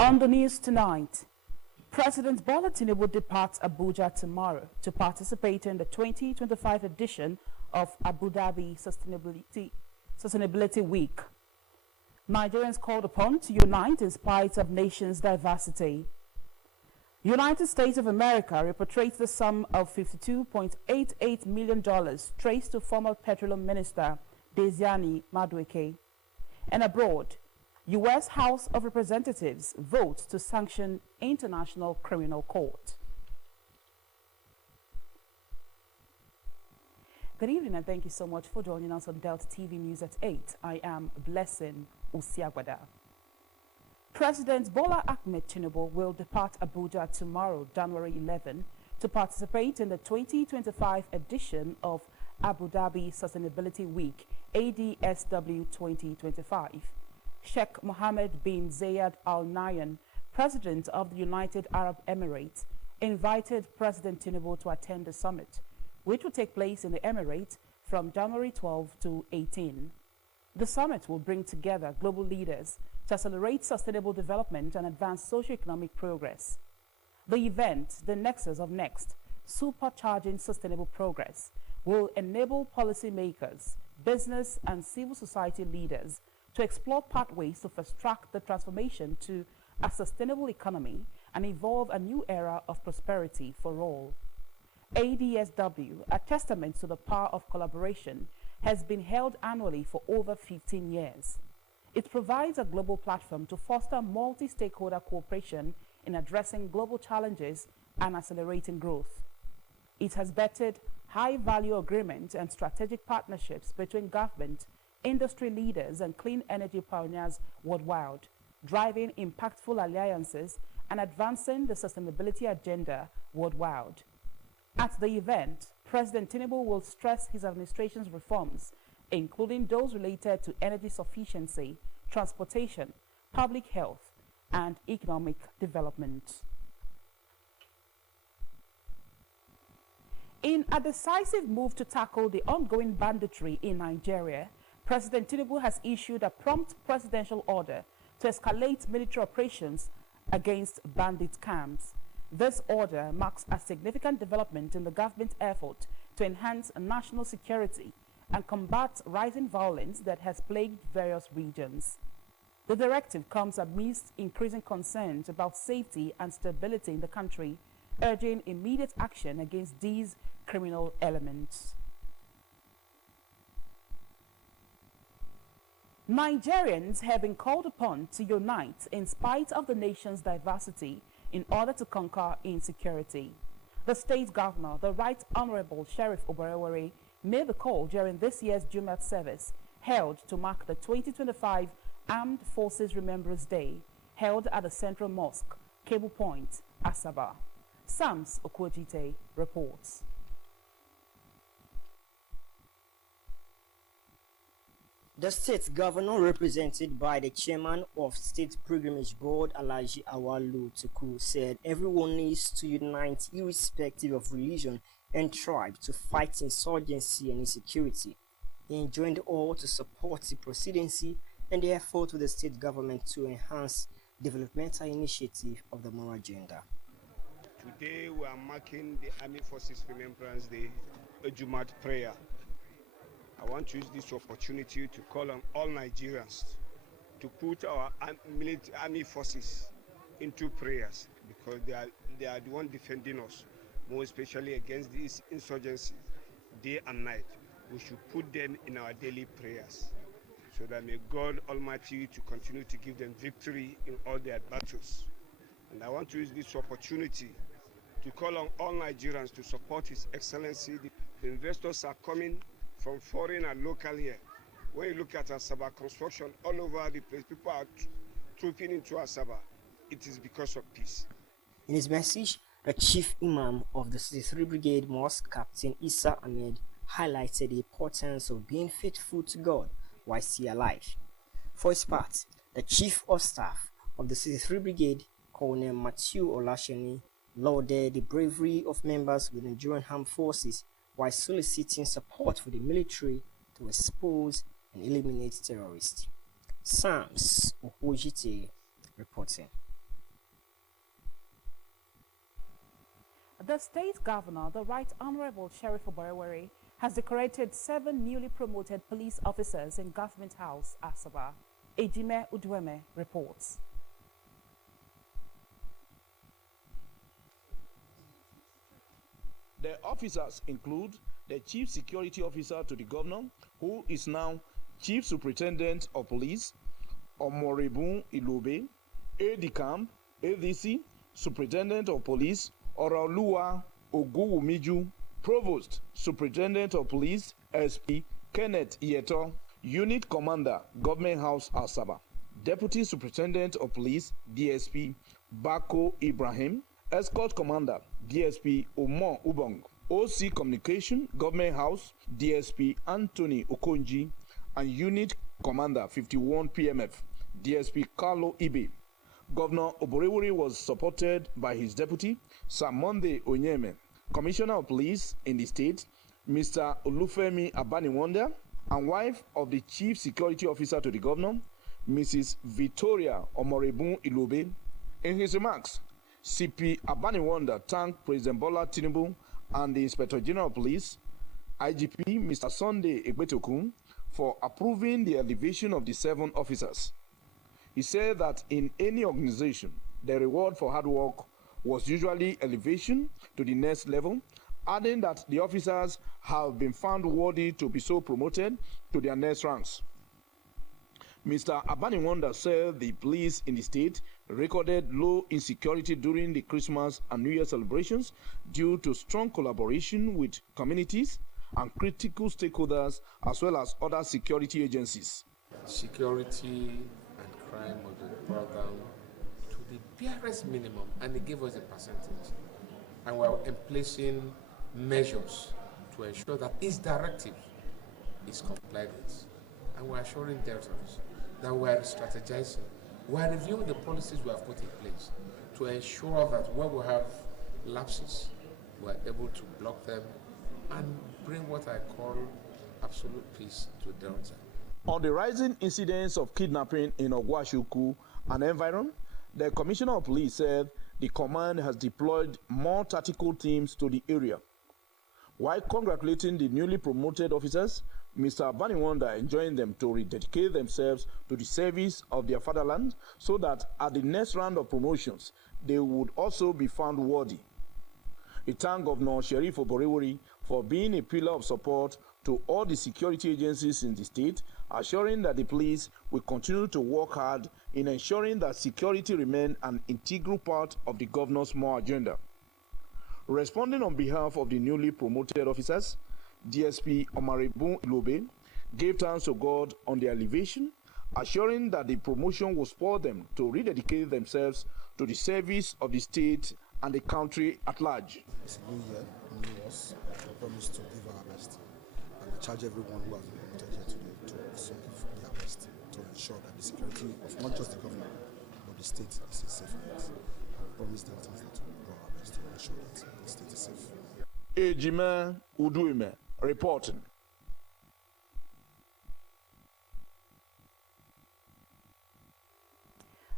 On the news tonight, President Bola Tinubu departs Abuja tomorrow to participate in the 2025 edition of Abu Dhabi Sustainability Week. Nigerians called upon to unite in spite of nations' diversity. United States of America repatriates the sum of $52.88 million traced to former Petroleum Minister Desiani Madueke. And abroad, U.S. House of Representatives votes to sanction International Criminal Court. Good evening and thank you so much for joining us on Delta TV News at 8. I am Blessing Usiagwada. President Bola Ahmed Tinubu will depart Abuja tomorrow, January 11, to participate in the 2025 edition of Abu Dhabi Sustainability Week, ADSW 2025. Sheikh Mohammed bin Zayed Al Nahyan, President of the United Arab Emirates, invited President Tinubu to attend the summit, which will take place in the Emirates from January 12 to 18. The summit will bring together global leaders to accelerate sustainable development and advance socio-economic progress. The event, the Nexus of Next, Supercharging Sustainable Progress, will enable policymakers, business and civil society leaders to explore pathways to fast-track the transformation to a sustainable economy and evolve a new era of prosperity for all. ADSW, a testament to the power of collaboration, has been held annually for over 15 years. It provides a global platform to foster multi-stakeholder cooperation in addressing global challenges and accelerating growth. It has vetted high-value agreements and strategic partnerships between government, industry leaders and clean energy pioneers worldwide, driving impactful alliances and advancing the sustainability agenda worldwide. At the event, President Tinubu will stress his administration's reforms, including those related to energy sufficiency, transportation, public health, and economic development. In a decisive move to tackle the ongoing banditry in Nigeria, President Tinubu has issued a prompt presidential order to escalate military operations against bandit camps. This order marks a significant development in the government effort to enhance national security and combat rising violence that has plagued various regions. The directive comes amidst increasing concerns about safety and stability in the country, urging immediate action against these criminal elements. Nigerians have been called upon to unite in spite of the nation's diversity in order to conquer insecurity. The state governor, the Right Honorable Sheriff Oborevwori, made the call during this year's Jumat service held to mark the 2025 Armed Forces Remembrance Day, held at the Central Mosque, Cable Point, Asaba. Sams Okwojite reports. The state governor, represented by the chairman of State Pilgrimage Board, Alhaji Awalu Tuku, said everyone needs to unite irrespective of religion and tribe to fight insurgency and insecurity. He enjoined all to support the presidency and the effort of the state government to enhance developmental initiative of the moral agenda. Today we are marking the Army Forces Remembrance Day, a Jumat prayer. I want to use this opportunity to call on all Nigerians to put our army forces into prayers, because they are the one defending us, more especially against this insurgency day and night. We should put them in our daily prayers, so that may God Almighty to continue to give them victory in all their battles. And I want to use this opportunity to call on all Nigerians to support His Excellency. The investors are coming from foreign and local here. When you look at Asaba construction all over the place, people are trooping into Asaba. It is because of peace. In his message, the chief imam of the 63 Brigade Mosque, Captain Issa Ahmed, highlighted the importance of being faithful to God while still alive. For his part, the chief of staff of the 63 Brigade, Colonel Matthew Olasheni, lauded the bravery of members of the Nigerian Armed Forces while soliciting support for the military to expose and eliminate terrorists. Sams Okwojite reporting. The state governor, the Right Honorable Sheriff Oborevwori, has decorated 7 newly promoted police officers in Government House, Asaba. Ejime Udueme reports. The officers include the Chief Security Officer to the Governor, who is now Chief Superintendent of Police, Omoribun Ilobe, AD-Camp, ADC, Superintendent of Police, Oraoluwa Oguwumiju, Provost, Superintendent of Police, SP, Kenneth Iyeto, Unit Commander, Government House, Asaba, Deputy Superintendent of Police, DSP, Bako Ibrahim, Escort Commander, DSP Omar Ubong, OC Communication, Government House, DSP Anthony Okonji, and Unit Commander 51 PMF, DSP Carlo Ibe. Governor Oborevwori was supported by his deputy, Sir Monday Onyeme, Commissioner of Police in the state, Mr. Olufemi Abaniwonda, and wife of the Chief Security Officer to the Governor, Mrs. Victoria Omoribun Ilobe. In his remarks, CP Abaniwonda thanked President Bola Tinubu and the Inspector General of Police, IGP Mr. Sunday Egbetokun, for approving the elevation of the 7 officers. He said that in any organization, the reward for hard work was usually elevation to the next level, adding that the officers have been found worthy to be so promoted to their next ranks. Mr. Abaniwonda said the police in the state recorded low insecurity during the Christmas and New Year celebrations due to strong collaboration with communities and critical stakeholders as well as other security agencies. Security and crime was brought down to the barest minimum, and they gave us a percentage. And we're placing measures to ensure that its directive is complied with. And we're assuring deltas that we're strategizing. We're reviewing the policies we have put in place to ensure that when we have lapses, we're able to block them and bring what I call absolute peace to Delta. On the rising incidents of kidnapping in Ogwashuku and environ, the Commissioner of Police said the command has deployed more tactical teams to the area. While congratulating the newly promoted officers, Mr. Abaniwonda enjoined them to rededicate themselves to the service of their fatherland so that at the next round of promotions, they would also be found worthy. He thanked Governor Sheriff Oborevwori for being a pillar of support to all the security agencies in the state, assuring that the police will continue to work hard in ensuring that security remains an integral part of the governor's more agenda. Responding on behalf of the newly promoted officers, DSP Omaribun Ilobe gave thanks to God on their elevation, assuring that the promotion will spur them to rededicate themselves to the service of the state and the country at large. It's a new year, new us. We promise to give our best, and we charge everyone who has been promoted here today to also give their best to ensure that the security of not just the government but the state is a safe place. And we promise that we will do our best to ensure that the state is safe. Ejime Udueme reporting.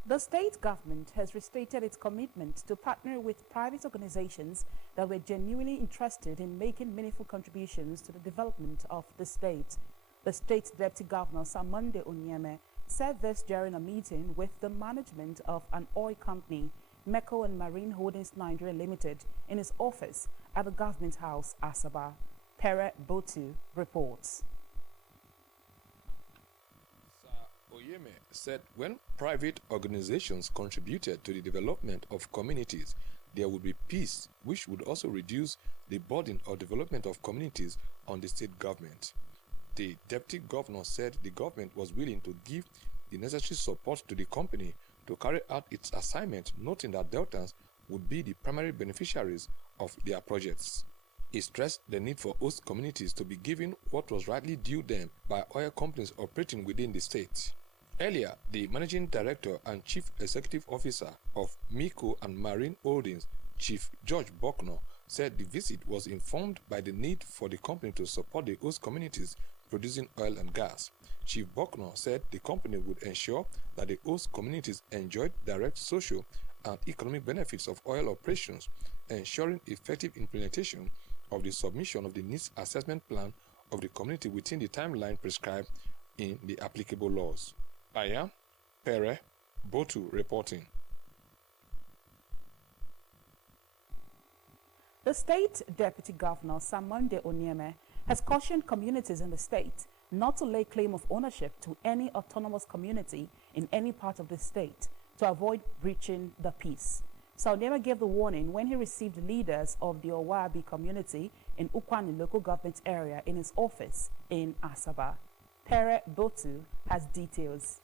The state government has restated its commitment to partner with private organizations that were genuinely interested in making meaningful contributions to the development of the state. The state deputy governor, Sir Monday Onyeme, said this during a meeting with the management of an oil company, Meko and Marine Holdings Nigeria Limited, in his office at the Government House, Asaba. Pere Botu reports. Oyeme said when private organizations contributed to the development of communities, there would be peace, which would also reduce the burden of development of communities on the state government. The deputy governor said the government was willing to give the necessary support to the company to carry out its assignment, noting that Deltans would be the primary beneficiaries of their projects. He stressed the need for host communities to be given what was rightly due them by oil companies operating within the state. Earlier, the Managing Director and Chief Executive Officer of Meko and Marine Holdings, Chief George Bucknor, said the visit was informed by the need for the company to support the host communities producing oil and gas. Chief Bucknor said the company would ensure that the host communities enjoyed direct social and economic benefits of oil operations, ensuring effective implementation of the submission of the needs assessment plan of the community within the timeline prescribed in the applicable laws. Aya Pere Botu reporting. The state deputy governor, Samonde Onyeme, has cautioned communities in the state not to lay claim of ownership to any autonomous community in any part of the state to avoid breaching the peace. Onyeme gave the warning when he received leaders of the Owabi community in Ukwani local government area in his office in Asaba. Pere Botu has details.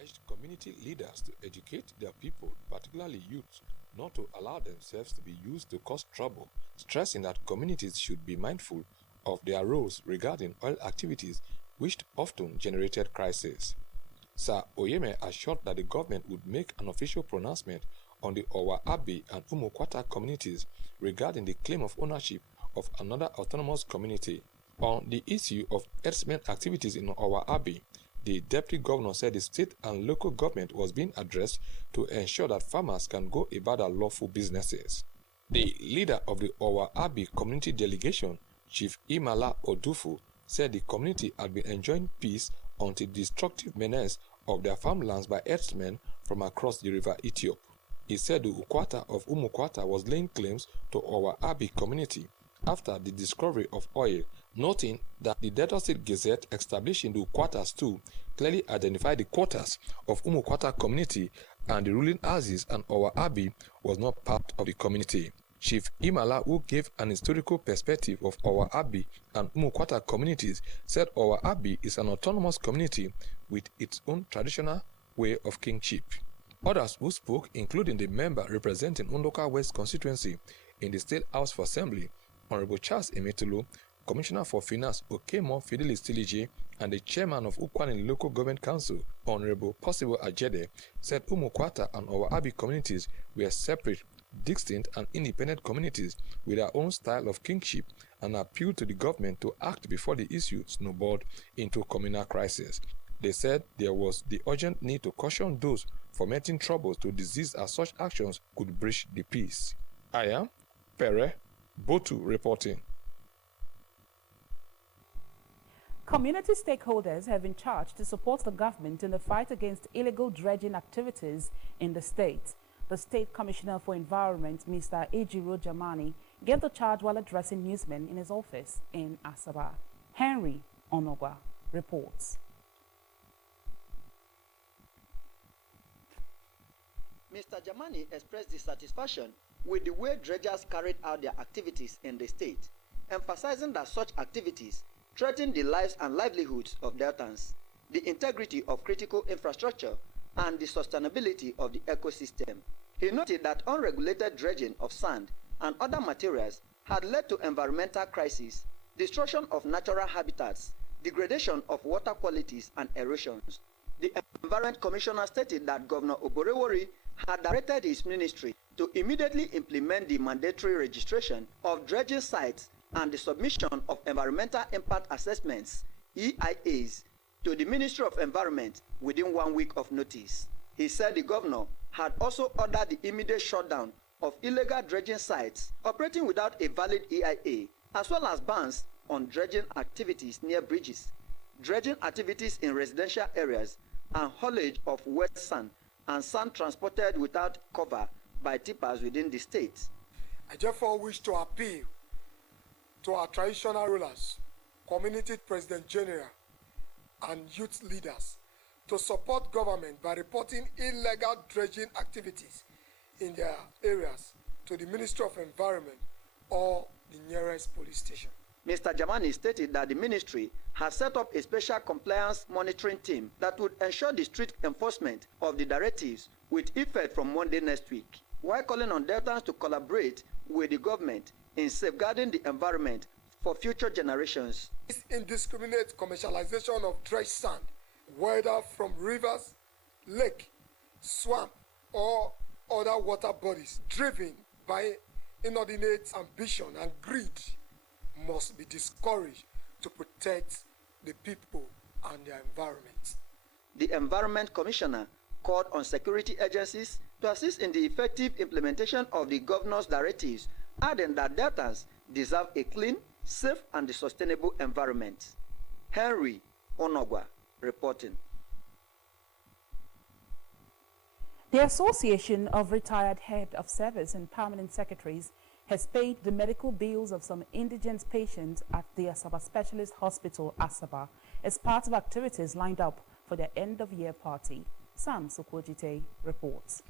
Urged community leaders to educate their people, particularly youth, not to allow themselves to be used to cause trouble, stressing that communities should be mindful of their roles regarding oil activities, which often generated crises. Sir Oyeme assured that the government would make an official pronouncement on the Owa Abi and Umukwata communities regarding the claim of ownership of another autonomous community. On the issue of herdsmen activities in Owa Abi, the deputy governor said the state and local government was being addressed to ensure that farmers can go about their lawful businesses. The leader of the Owa Abi community delegation, Chief Imala Odufu, said the community had been enjoying peace until the destructive menace of their farmlands by herdsmen from across the river Ethiop. He said the Ukwata of Umukwata was laying claims to Owa Abi community after the discovery of oil, noting that the Delta State Gazette establishing the Ukwatas too clearly identified the quarters of Umukwata community and the ruling houses, and Owa Abi was not part of the community. Chief Imala, who gave an historical perspective of Owa Abi and Umukwata communities, said Owa Abi is an autonomous community with its own traditional way of kingship. Others who spoke, including the member representing Undoka West constituency in the State House of Assembly, Honorable Charles Emetulu, Commissioner for Finance Okemo Fidelis Tiliji, and the chairman of Ukwani Local Government Council, Honorable Possible Ajede, said Umukwata and Owa Abi communities were separate, distinct and independent communities with their own style of kingship, and appealed to the government to act before the issue snowballed into communal crisis. They said there was the urgent need to caution those fomenting troubles to desist, as such actions could breach the peace. Aya Pere Botu reporting. Community stakeholders have been charged to support the government in the fight against illegal dredging activities in the state. The State Commissioner for Environment, Mr. Ejiro Jamani, gave the charge while addressing newsmen in his office in Asaba. Henry Onogwa reports. Mr. Jamani expressed dissatisfaction with the way dredgers carried out their activities in the state, emphasizing that such activities threaten the lives and livelihoods of Deltans, the integrity of critical infrastructure, and the sustainability of the ecosystem. He noted that unregulated dredging of sand and other materials had led to environmental crises, destruction of natural habitats, degradation of water qualities, and erosions. The Environment Commissioner stated that Governor Oborewori had directed his ministry to immediately implement the mandatory registration of dredging sites and the submission of environmental impact assessments, EIAs, to the Ministry of Environment within 1 week of notice. He said the governor had also ordered the immediate shutdown of illegal dredging sites operating without a valid EIA, as well as bans on dredging activities near bridges, dredging activities in residential areas, and haulage of wet sand and sand transported without cover by tippers within the state. I therefore wish to appeal to our traditional rulers, community president general, and youth leaders to support government by reporting illegal dredging activities in their areas to the Ministry of Environment or the nearest police station. Mr. Jamani stated that the ministry has set up a special compliance monitoring team that would ensure the strict enforcement of the directives with effect from Monday next week, while calling on Deltans to collaborate with the government in safeguarding the environment for future generations. This indiscriminate commercialization of dredged sand, whether from rivers, lake, swamp, or other water bodies, driven by inordinate ambition and greed, must be discouraged to protect the people and their environment. The Environment Commissioner called on security agencies to assist in the effective implementation of the governor's directives, adding that Deltans deserve a clean, safe, and sustainable environment. Henry Onogwa reporting. The Association of Retired Head of Service and Permanent Secretaries has paid the medical bills of some indigent patients at the Asaba Specialist Hospital, Asaba, as part of activities lined up for their end-of-year party. Sam Sokojite reports.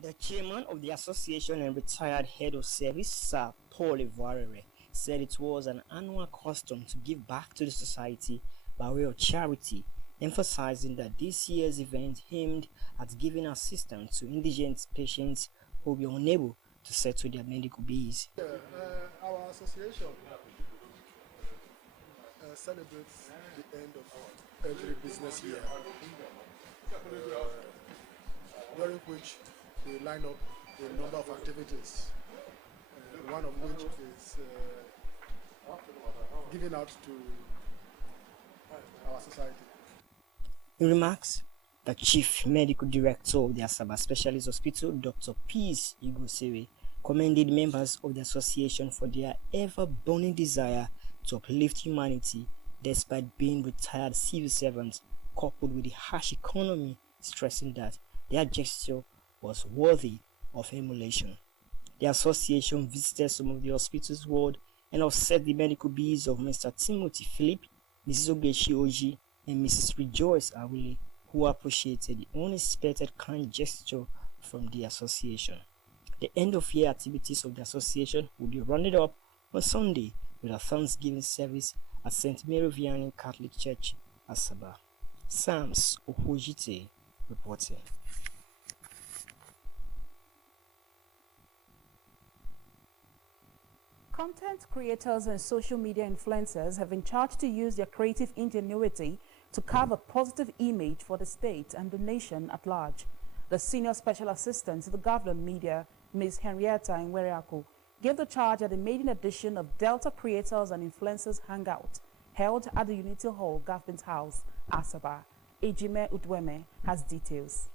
The chairman of the association and retired head of service, Sir Paul Evarere, said it was an annual custom to give back to the society by way of charity, emphasizing that this year's event aimed at giving assistance to indigent patients who will be unable to settle their medical bills. Our association celebrates the end of every business year, during which we line up a number of activities, one of which is giving out to our society. In remarks, the Chief Medical Director of the Asaba Specialist Hospital, Dr. Peace Igosere, commended members of the association for their ever-burning desire to uplift humanity despite being retired civil servants, coupled with the harsh economy, stressing that their gesture was worthy of emulation. The association visited some of the hospital's ward and offset the medical bills of Mr. Timothy Philip, Mrs. Ogechi Oji, and Mrs. Rejoice Awile, who appreciated the unexpected kind gesture from the association. The end-of-year activities of the association will be rounded up on Sunday with a Thanksgiving service at St. Mary Vianney Catholic Church, Asaba. Sams Okojite reporting. Content creators and social media influencers have been charged to use their creative ingenuity to carve a positive image for the state and the nation at large. The Senior Special Assistant to the Government Media, Ms. Henrietta Nweriako, gave the charge at the maiden edition of Delta Creators and Influencers Hangout, held at the Unity Hall, Government House, Asaba. Ejime Udweme has details.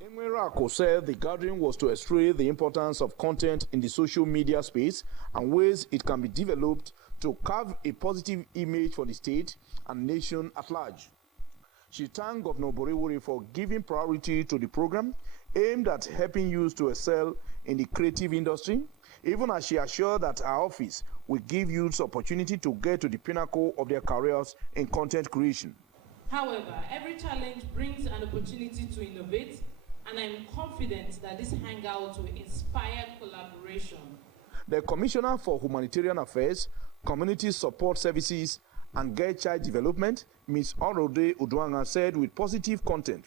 Enwerako said the gathering was to illustrate the importance of content in the social media space and ways it can be developed to carve a positive image for the state and nation at large. She thanked Governor Borewore for giving priority to the program aimed at helping youth to excel in the creative industry, even as she assured that her office will give youths opportunity to get to the pinnacle of their careers in content creation. However, every challenge brings an opportunity to innovate, and I'm confident that this hangout will inspire collaboration. The Commissioner for Humanitarian Affairs, Community Support Services, and Girl Child Development, Ms. Orode Udwanga, said with positive content,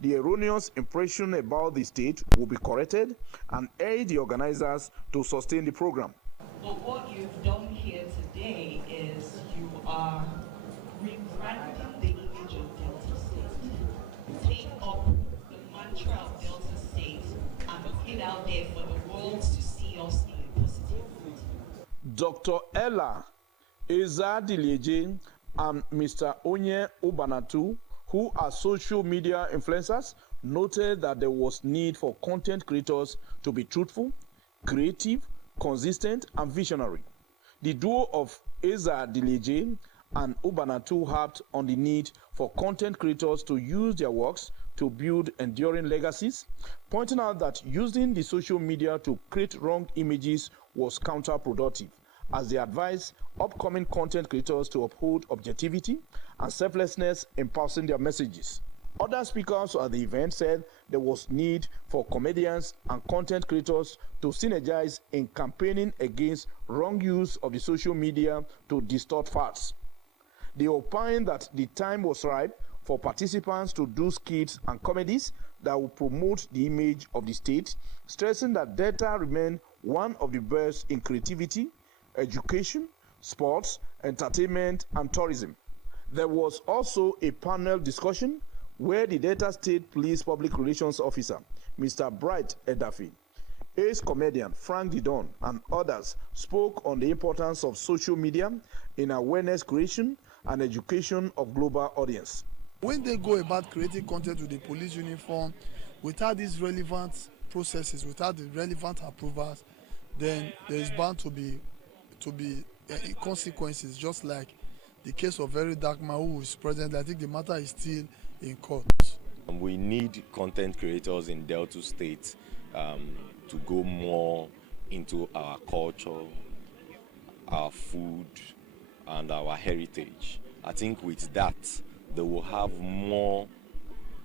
the erroneous impression about the state will be corrected and aid the organizers to sustain the program. But what you've done here today is you are rebranding the image of Delta State. Take up the mantra of Delta State and put it out there for the world to see us in a positive light. Dr. Ella Ezadilieje and Mr. Onye Ubanatu, who are social media influencers, noted that there was need for content creators to be truthful, creative, consistent, and visionary. The duo of Ezadilieje and Ubanatu harped on the need for content creators to use their works to build enduring legacies, pointing out that using the social media to create wrong images was counterproductive, as they advised upcoming content creators to uphold objectivity and selflessness in passing their messages. Other speakers at the event said there was need for comedians and content creators to synergize in campaigning against wrong use of the social media to distort facts. They opined that the time was ripe for participants to do skits and comedies that will promote the image of the state, stressing that Delta remained one of the best in creativity, education, sports, entertainment, and tourism. There was also a panel discussion where the Delta State Police Public Relations Officer, Mr. Bright Edafi, ace comedian Frank Didon, and others spoke on the importance of social media in awareness creation and education of global audience. When they go about creating content with the police uniform, without these relevant processes, without the relevant approvals, then there is bound to be consequences, just like the case of Very Dark Man who is present. I think the matter is still in court. We need content creators in Delta State to go more into our culture, our food, and our heritage. I think with that, they will have more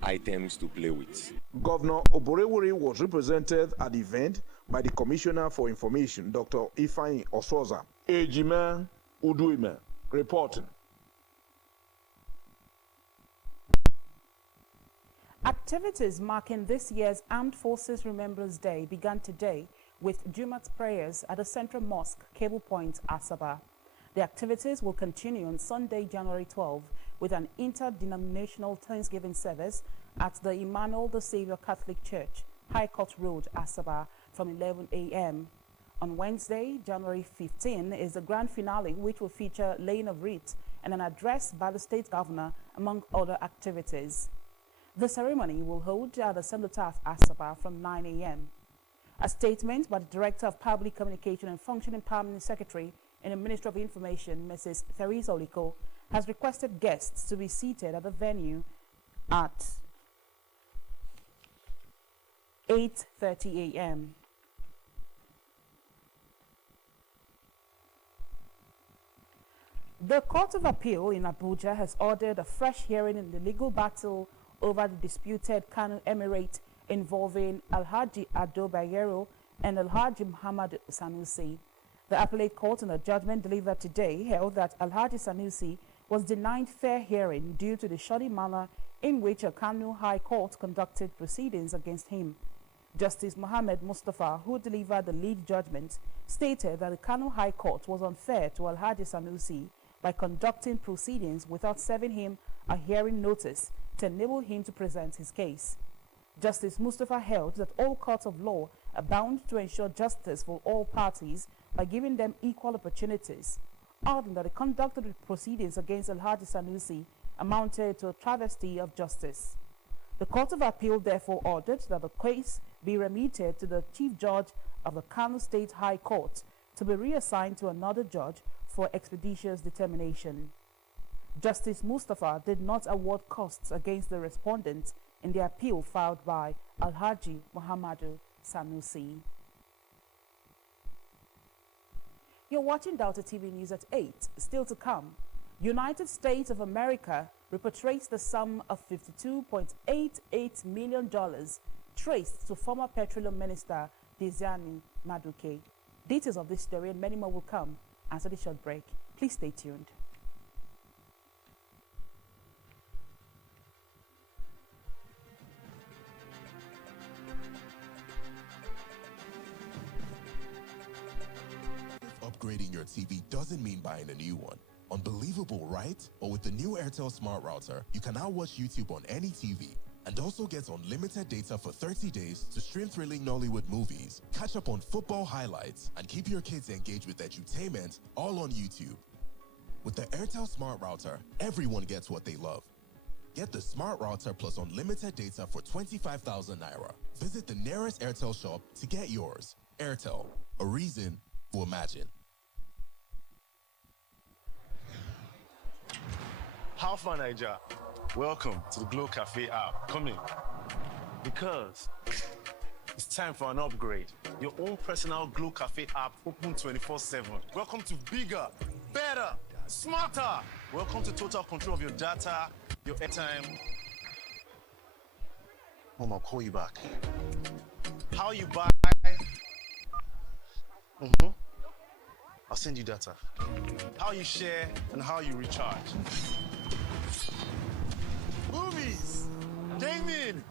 items to play with. Governor Oborewori was represented at the event by the Commissioner for Information, Dr. Ifeanyi Osoza. Ejima Uduime reporting. Activities marking this year's Armed Forces Remembrance Day began today with Jumat prayers at the Central Mosque, Cable Point, Asaba. The activities will continue on Sunday, January 12, with an interdenominational Thanksgiving service at the Emmanuel the Savior Catholic Church, High Court Road, Asaba, from 11 a.m. On Wednesday, January 15, is the grand finale, which will feature laying of wreaths and an address by the state governor, among other activities. The ceremony will hold at the Cenotaph, Asaba, from 9 a.m. A statement by the Director of Public Communication and Functioning Permanent Secretary in the Ministry of Information, Mrs. Theresa Oliko, has requested guests to be seated at the venue at 8:30 a.m. The Court of Appeal in Abuja has ordered a fresh hearing in the legal battle over the disputed Kano Emirate involving Alhaji Ado Bayero and Alhaji Muhammad Sanusi. The appellate court, in a judgment delivered today, held that Alhaji Sanusi was denied fair hearing due to the shoddy manner in which a Kano High Court conducted proceedings against him. Justice Mohammed Mustafa, who delivered the lead judgment, stated that the Kano High Court was unfair to Alhaji Sanusi by conducting proceedings without serving him a hearing notice to enable him to present his case. Justice Mustafa held that all courts of law are bound to ensure justice for all parties by giving them equal opportunities, adding that the conduct of the proceedings against Alhaji Sanusi amounted to a travesty of justice. The Court of Appeal therefore ordered that the case be remitted to the Chief Judge of the Kano State High Court to be reassigned to another judge for expeditious determination. Justice Mustafa did not award costs against the respondents in the appeal filed by Alhaji Muhammadu Sanusi. You're watching Delta TV News at 8. Still to come, United States of America repatriates the sum of $52.88 million traced to former Petroleum Minister Diezani Madueke. Details of this story and many more will come after the short break. Please stay tuned. Upgrading your TV doesn't mean buying a new one. Unbelievable, right? But with the new Airtel Smart Router, you can now watch YouTube on any TV and also get unlimited data for 30 days to stream thrilling Nollywood movies, catch up on football highlights, and keep your kids engaged with edutainment all on YouTube. With the Airtel Smart Router, everyone gets what they love. Get the Smart Router plus unlimited data for 25,000 Naira. Visit the nearest Airtel shop to get yours. Airtel, a reason to imagine. How far, Niger? Welcome to the Glow Cafe app. Come in. Because it's time for an upgrade. Your own personal Glow Cafe app open 24/7. Welcome to bigger, better, smarter. Welcome to total control of your data, your airtime. Mom, I'll call you back. How you buy? I'll send you data. How you share and how you recharge. Movies, gaming,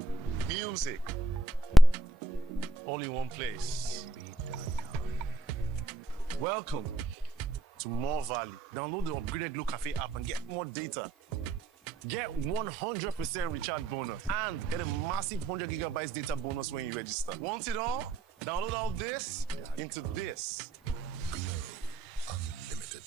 music, all in one place. Welcome to more value. Download the upgraded Glow Cafe app and get more data. Get 100% recharge bonus and get a massive 100 gigabytes data bonus when you register. Want it all? Download all this into this. Unlimited.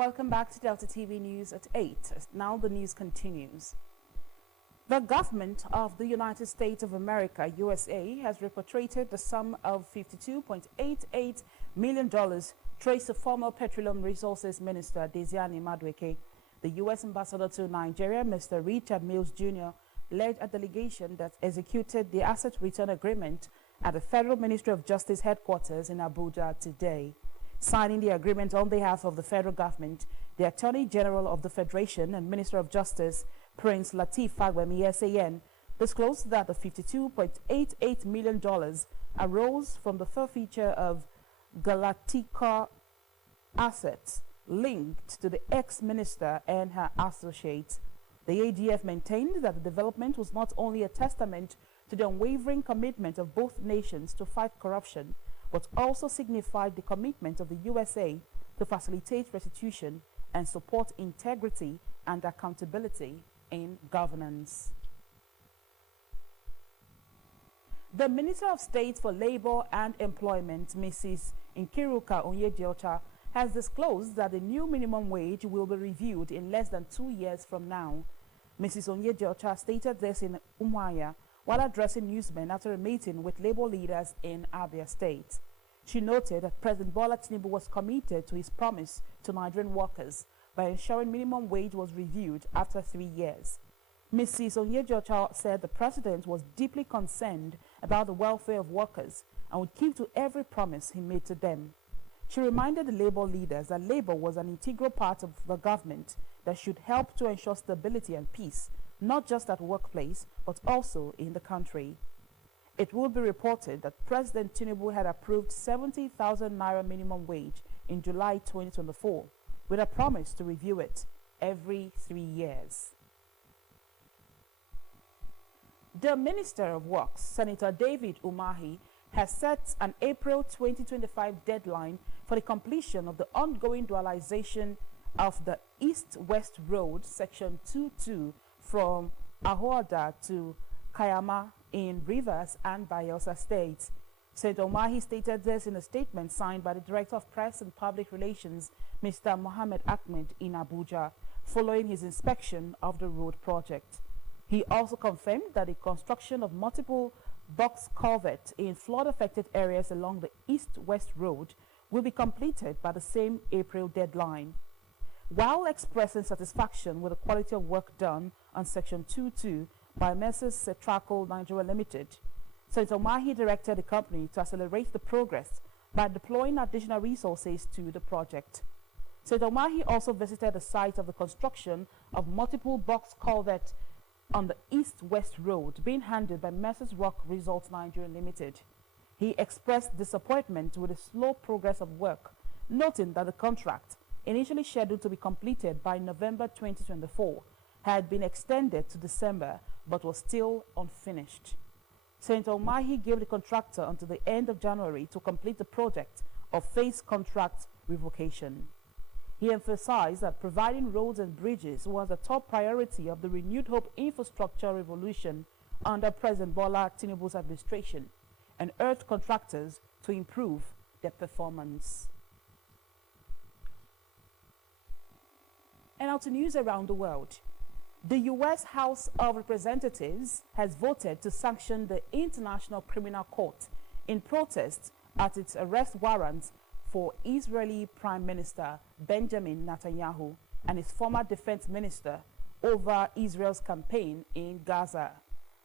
Welcome back to Delta TV News at 8. Now the news continues. The government of the United States of America, USA, has repatriated the sum of $52.88 million traced to former Petroleum Resources Minister Desiani Madueke. The U.S. ambassador to Nigeria, Mr. Richard Mills Jr., led a delegation that executed the asset return agreement at the Federal Ministry of Justice headquarters in Abuja today. Signing the agreement on behalf of the federal government, the Attorney General of the Federation and Minister of Justice, Prince Lateef Fagbemi SAN, disclosed that the $52.88 million arose from the forfeiture of Galactica assets linked to the ex-minister and her associates. The AGF maintained that the development was not only a testament to the unwavering commitment of both nations to fight corruption, but also signified the commitment of the USA to facilitate restitution and support integrity and accountability in governance. The Minister of State for Labor and Employment, Mrs. Nkiruka Onyediocha, has disclosed that the new minimum wage will be reviewed in less than 2 years from now. Mrs. Onyediocha stated this in Umuahia while addressing newsmen after a meeting with labor leaders in Abia State. She noted that President Bola Tinubu was committed to his promise to Nigerian workers by ensuring minimum wage was reviewed after 3 years. Mrs. Onyediocha said the president was deeply concerned about the welfare of workers and would keep to every promise he made to them. She reminded the labor leaders that labor was an integral part of the government that should help to ensure stability and peace, not just at workplace, but also in the country. It will be reported that President Tinubu had approved 70,000 naira minimum wage in July 2024, with a promise to review it every 3 years. The Minister of Works, Senator David Umahi, has set an April 2025 deadline for the completion of the ongoing dualization of the East-West Road, Section 22, from Ahoada to Kayama in Rivers and Bayelsa states. Senator Umahi stated this in a statement signed by the Director of Press and Public Relations, Mr. Mohammed Ahmed, in Abuja, following his inspection of the road project. He also confirmed that the construction of multiple box culverts in flood-affected areas along the East-West Road will be completed by the same April deadline. While expressing satisfaction with the quality of work done on Section 22 by Messrs. Cetraco Nigeria Limited, Senator Umahi directed the company to accelerate the progress by deploying additional resources to the project. Senator Umahi also visited the site of the construction of multiple box culverts on the East-West Road being handled by Messrs. Rock Results Nigeria Limited. He expressed disappointment with the slow progress of work, noting that the contract, initially scheduled to be completed by November 2024, had been extended to December but was still unfinished. Senator Umahi gave the contractor until the end of January to complete the project of phase contract revocation. He emphasized that providing roads and bridges was a top priority of the Renewed Hope infrastructure revolution under President Bola Tinubu's administration, and urged contractors to improve their performance. And now to news around the world. The U.S. House of Representatives has voted to sanction the International Criminal Court in protest at its arrest warrant for Israeli Prime Minister Benjamin Netanyahu and his former defense minister over Israel's campaign in Gaza.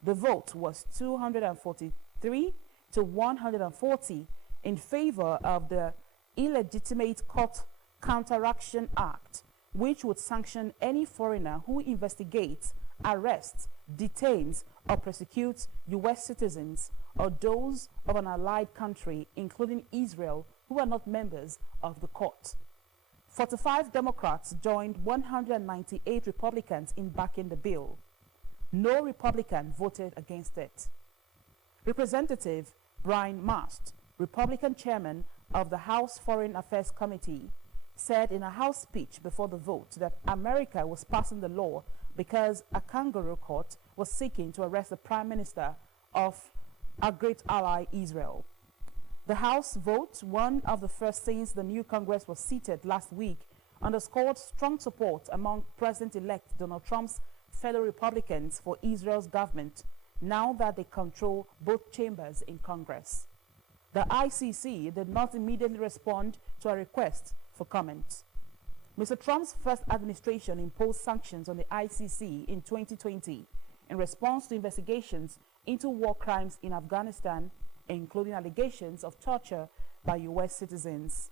The vote was 243 to 140 in favor of the Illegitimate Court Counteraction Act, which would sanction any foreigner who investigates, arrests, detains, or prosecutes U.S. citizens or those of an allied country, including Israel, who are not members of the court. 45 Democrats joined 198 Republicans in backing the bill. No Republican voted against it. Representative Brian Mast, Republican chairman of the House Foreign Affairs Committee, said in a House speech before the vote that America was passing the law because a kangaroo court was seeking to arrest the prime minister of our great ally Israel. The House vote, one of the first since the new Congress was seated last week, underscored strong support among President-elect Donald Trump's fellow Republicans for Israel's government now that they control both chambers in Congress. The ICC did not immediately respond to a request for comment. Mr. Trump's first administration imposed sanctions on the ICC in 2020 in response to investigations into war crimes in Afghanistan, including allegations of torture by U.S. citizens.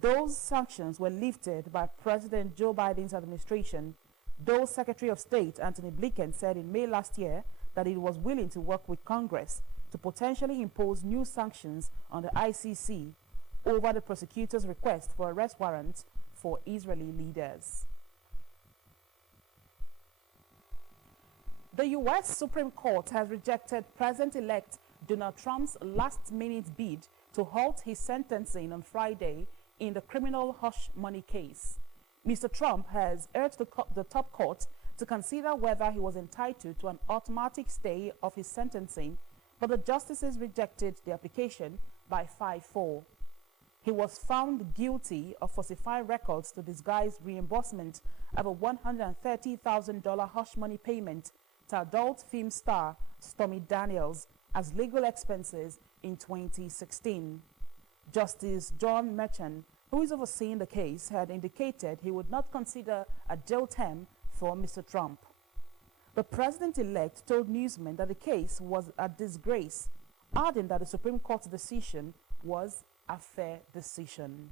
Those sanctions were lifted by President Joe Biden's administration, though Secretary of State Antony Blinken said in May last year that he was willing to work with Congress to potentially impose new sanctions on the ICC over the prosecutor's request for arrest warrants for Israeli leaders. The U.S. Supreme Court has rejected President-elect Donald Trump's last-minute bid to halt his sentencing on Friday in the criminal hush money case. Mr. Trump has urged the top court to consider whether he was entitled to an automatic stay of his sentencing, but the justices rejected the application by 5-4. He was found guilty of falsifying records to disguise reimbursement of a $130,000 hush money payment to adult film star Stormy Daniels as legal expenses in 2016. Justice John Merchan, who is overseeing the case, had indicated he would not consider a jail term for Mr. Trump. The president-elect told newsmen that the case was a disgrace, adding that the Supreme Court's decision was a fair decision.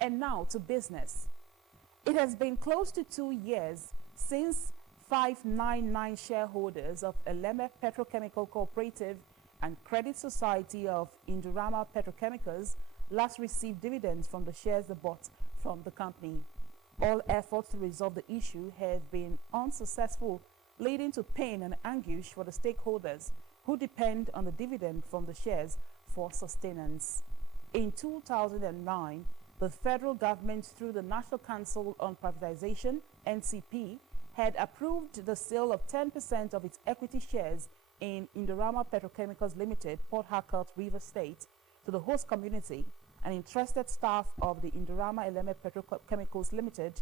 And now to business. It has been close to 2 years since 599 shareholders of Eleme Petrochemical Cooperative and Credit Society of Indorama Petrochemicals last received dividends from the shares they bought from the company. All efforts to resolve the issue have been unsuccessful, leading to pain and anguish for the stakeholders who depend on the dividend from the shares for sustenance. In 2009, the federal government, through the National Council on Privatization, NCP, had approved the sale of 10% of its equity shares in Indorama Petrochemicals Limited, Port Harcourt, Rivers State, to the host community and interested staff of the Indorama Eleme Petrochemicals Limited.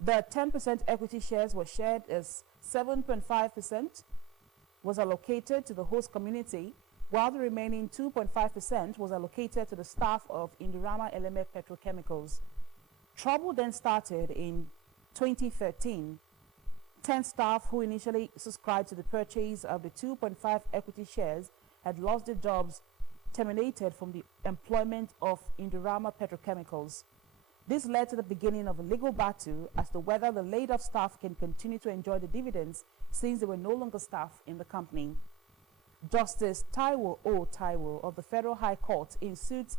The 10% equity shares were shared as 7.5% was allocated to the host community, while the remaining 2.5% was allocated to the staff of Indorama Eleme Petrochemicals. Trouble then started in 2013. 10 staff who initially subscribed to the purchase of the 2.5 equity shares had lost their jobs, terminated from the employment of Indorama Petrochemicals. This led to the beginning of a legal battle as to whether the laid-off staff can continue to enjoy the dividends since they were no longer staff in the company. Justice Taiwo O. Taiwo of the Federal High Court in suit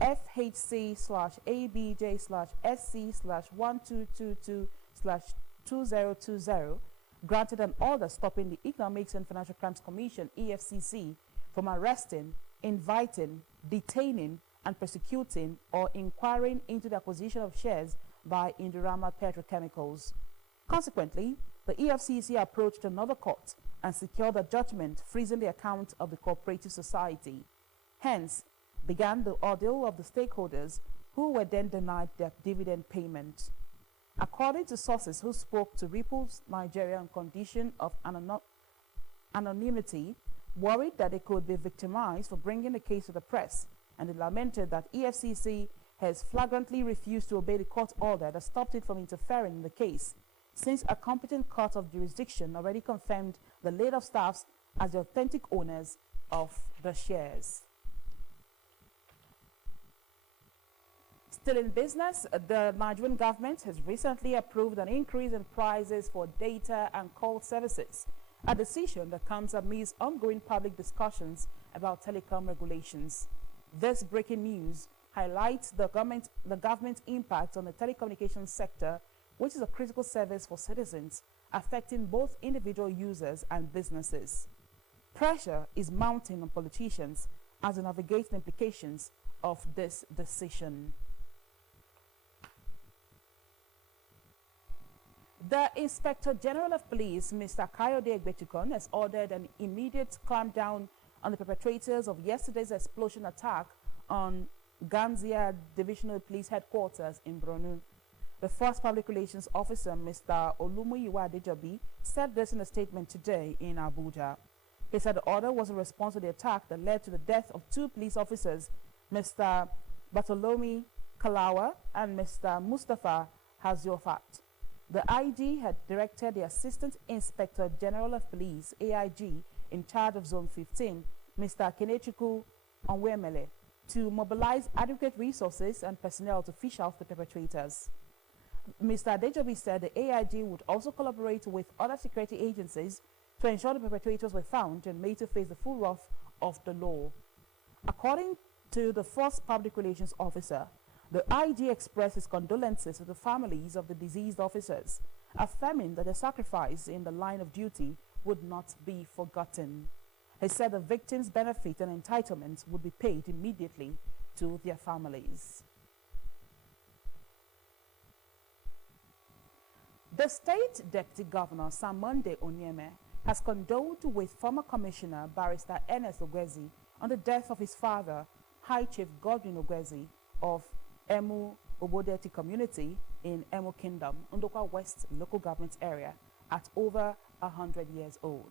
FHC/AB/SC/1222/2020 granted an order stopping the Economics and Financial Crimes Commission (EFCC) from arresting, inviting, detaining, and prosecuting or inquiring into the acquisition of shares by Indorama Petrochemicals. Consequently, the EFCC approached another court and secured a judgment freezing the account of the cooperative society. Hence, began the ordeal of the stakeholders who were then denied their dividend payment. According to sources who spoke to Ripple's Nigeria on condition of anonymity, worried that they could be victimized for bringing the case to the press, and they lamented that EFCC has flagrantly refused to obey the court order that stopped it from interfering in the case, since a competent court of jurisdiction already confirmed the laid-off staffs as the authentic owners of the shares. Still in business, the Nigerian government has recently approved an increase in prices for data and call services, a decision that comes amidst ongoing public discussions about telecom regulations. This breaking news highlights the government's impact on the telecommunications sector, which is a critical service for citizens, affecting both individual users and businesses. Pressure is mounting on politicians as they navigate the implications of this decision. The Inspector General of Police, Mr. Kayode Egbetukun, has ordered an immediate clampdown on the perpetrators of yesterday's explosion attack on Ganzia Divisional Police Headquarters in Bronu. The first public relations officer, Mr. Olumuyiwa Adejobi, said this in a statement today in Abuja. He said the order was in response to the attack that led to the death of 2 police officers, Mr. Bartolome Kalawa and Mr. Mustafa Haziofat. The IG had directed the Assistant Inspector General of Police, AIG, in charge of Zone 15, Mr. Kenechukwu Onwemele, to mobilize adequate resources and personnel to fish out the perpetrators. Mr. Adejobi said the AIG would also collaborate with other security agencies to ensure the perpetrators were found and made to face the full wrath of the law. According to the first public relations officer, the IG expressed his condolences to the families of the deceased officers, affirming that their sacrifice in the line of duty would not be forgotten. He said the victims' benefit and entitlements would be paid immediately to their families. The State Deputy Governor, Samonde Onyeme, has condoled with former Commissioner Barrister Ernest Ogwezi on the death of his father, High Chief Godwin Ogwezi of Emu Obodeti community in Emu Kingdom, Ndokwa West local government area, at over 100 years old.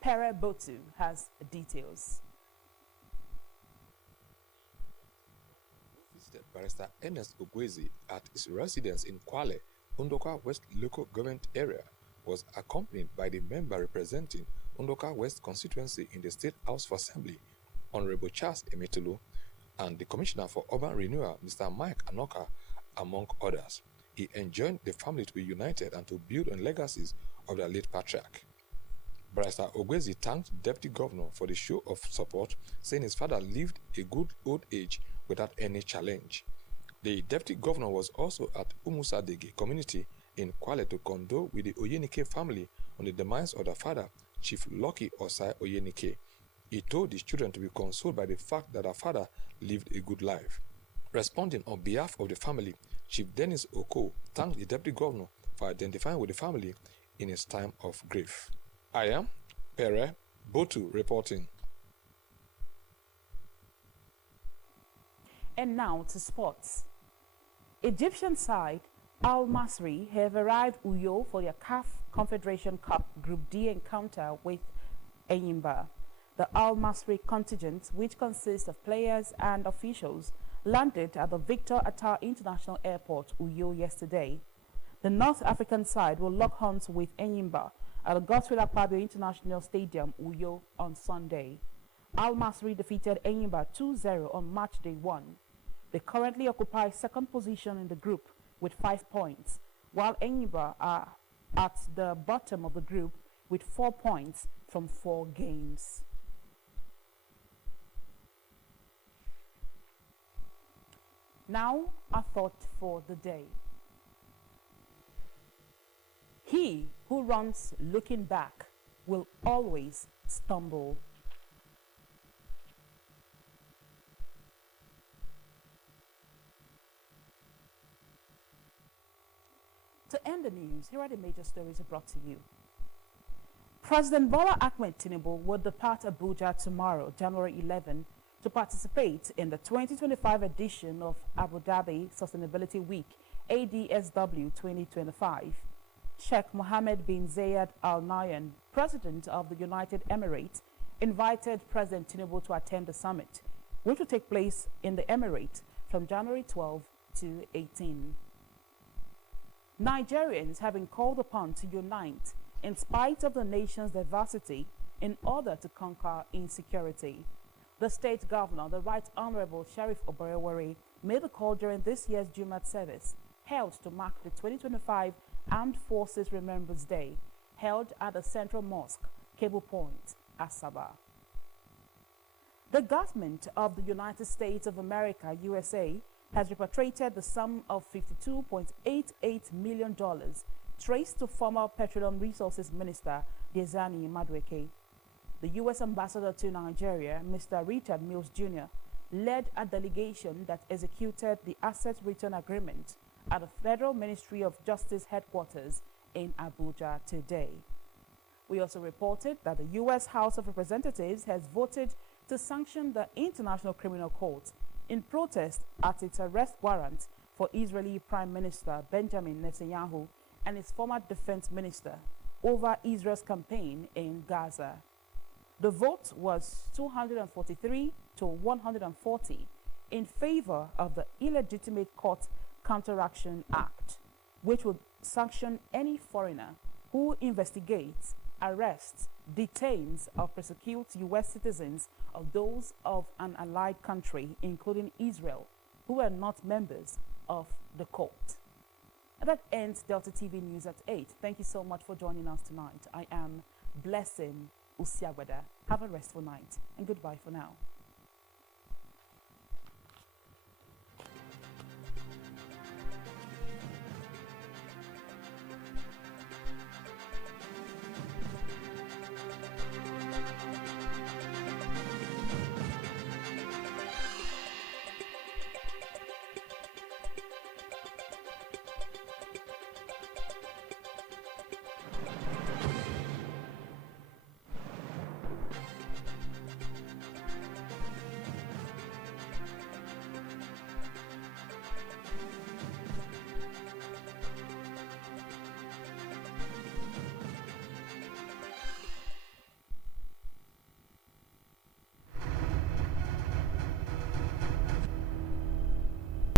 Pere Botu has details. Visited Barrister Ernest Ogwezi at his residence in Kwale, Ndokwa West local government area, was accompanied by the member representing Ndokwa West constituency in the State House of Assembly, Honorable Charles Emetulu, and the Commissioner for Urban Renewal, Mr. Mike Anoka, among others. He enjoined the family to be united and to build on legacies of their late patriarch. Barrister Ogwezi thanked the Deputy Governor for the show of support, saying his father lived a good old age without any challenge. The Deputy Governor was also at Umusadege community in Kwale to condole with the Oyenike family on the demise of their father, Chief Lucky Osai Oyenike. He told his children to be consoled by the fact that their father lived a good life. Responding on behalf of the family, Chief Dennis Oko thanked the Deputy Governor for identifying with the family in his time of grief. I am Pere Botu reporting. And now to sports. Egyptian side Al Masry have arrived Uyo for their CAF Confederation Cup Group D encounter with Enyimba. The Al Masry contingent, which consists of players and officials, landed at the Victor Attar International Airport, Uyo, yesterday. The North African side will lock horns with Enyimba at the Godswill Akpabio International Stadium, Uyo, on Sunday. Al Masry defeated Enyimba 2-0 on match day 1. They currently occupy second position in the group with 5 points, while Enyimba are at the bottom of the group with 4 points from 4 games. Now, a thought for the day. He who runs looking back will always stumble. To end the news, here are the major stories brought to you. President Bola Ahmed Tinubu will depart Abuja tomorrow, January 11, to participate in the 2025 edition of Abu Dhabi Sustainability Week, ADSW 2025. Sheikh Mohammed bin Zayed Al Nahyan, President of the United Emirates, invited President Tinubu to attend the summit, which will take place in the Emirates from January 12 to 18. Nigerians have been called upon to unite in spite of the nation's diversity in order to conquer insecurity. The state governor, the Right Honorable Sheriff Oborewere, made the call during this year's Jumat service, held to mark the 2025 Armed Forces Remembrance Day, held at the Central Mosque, Cable Point, Asaba. The government of the United States of America, USA, has repatriated the sum of $52.88 million traced to former Petroleum Resources Minister Diezani Madueke. The U.S. ambassador to Nigeria, Mr. Richard Mills Jr., led a delegation that executed the Asset Return Agreement at the Federal Ministry of Justice headquarters in Abuja today. We also reported that the U.S. House of Representatives has voted to sanction the International Criminal Court in protest at its arrest warrant for Israeli Prime Minister Benjamin Netanyahu and his former defense minister over Israel's campaign in Gaza. The vote was 243 to 140 in favor of the Illegitimate Court Counteraction Act, which would sanction any foreigner who investigates, arrests, detains, or prosecutes U.S. citizens of those of an allied country, including Israel, who are not members of the court. And that ends Delta TV News at 8. Thank you so much for joining us tonight. I am Blessing Usiagwada. Have a restful night and goodbye for now.